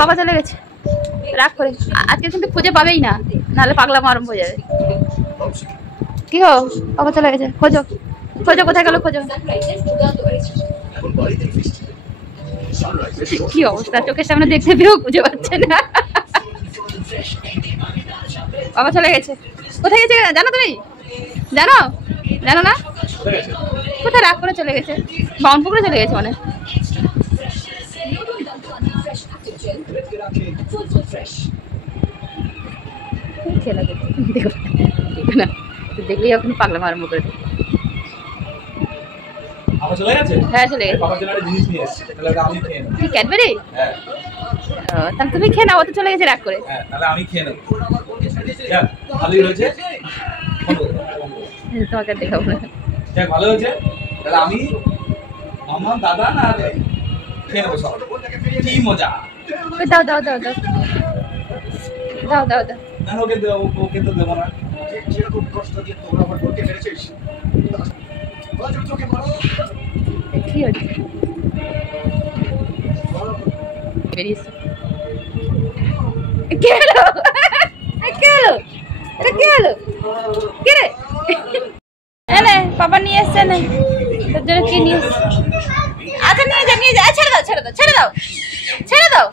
বাবা চলে গেছে রাগ করে। আজকে কিন্তু খুঁজে পাবেই না, নাহলে পাগলাম আরম্ভ হয়ে যাবে। কি গো, বাবা চলে গেছে, খোঁজো খোঁজো, কোথায় গেল খোঁজো। কি অবস্থা, চোখের সামনে দেখতে পেয়েও খুঁজে পাচ্ছে না। বাবা চলে গেছে, কোথায় গেছে জানো তুমি? জানো জানো না? কোথায় রাগ করে চলে গেছে, বাউনপুকুরে চলে গেছে মানে। দেখলেই এখন পাগলাম আরম্ভ করে। হ্যাঁ চলে গেছে। ক্যাডবেরি? তাহলে তুমি খেয়ে নাও, ও তো চলে গেছে রাগ করে। তোমাকে দেখাবো না। ভালো হয়েছে, তাহলে আমি আমার দাদা না খেয়ে নেবো সব। কি মজা। দাও দাও দাও দাও দাও দাও দাও। না ওকে দেবো, ওকে তো দেবো না। কি হচ্ছে বেরিয়েছে? কে এলো? কে এলো? এটা কে এলো? কে রে? এনে বাবা নিয়ে এসছে না, তোর জন্য কি নিয়ে এসছে? আচ্ছা নিয়ে যা নিয়ে যা, ছেড়ে দাও ছেড়ে দাও ছেড়ে দাও ছেড়ে দাও।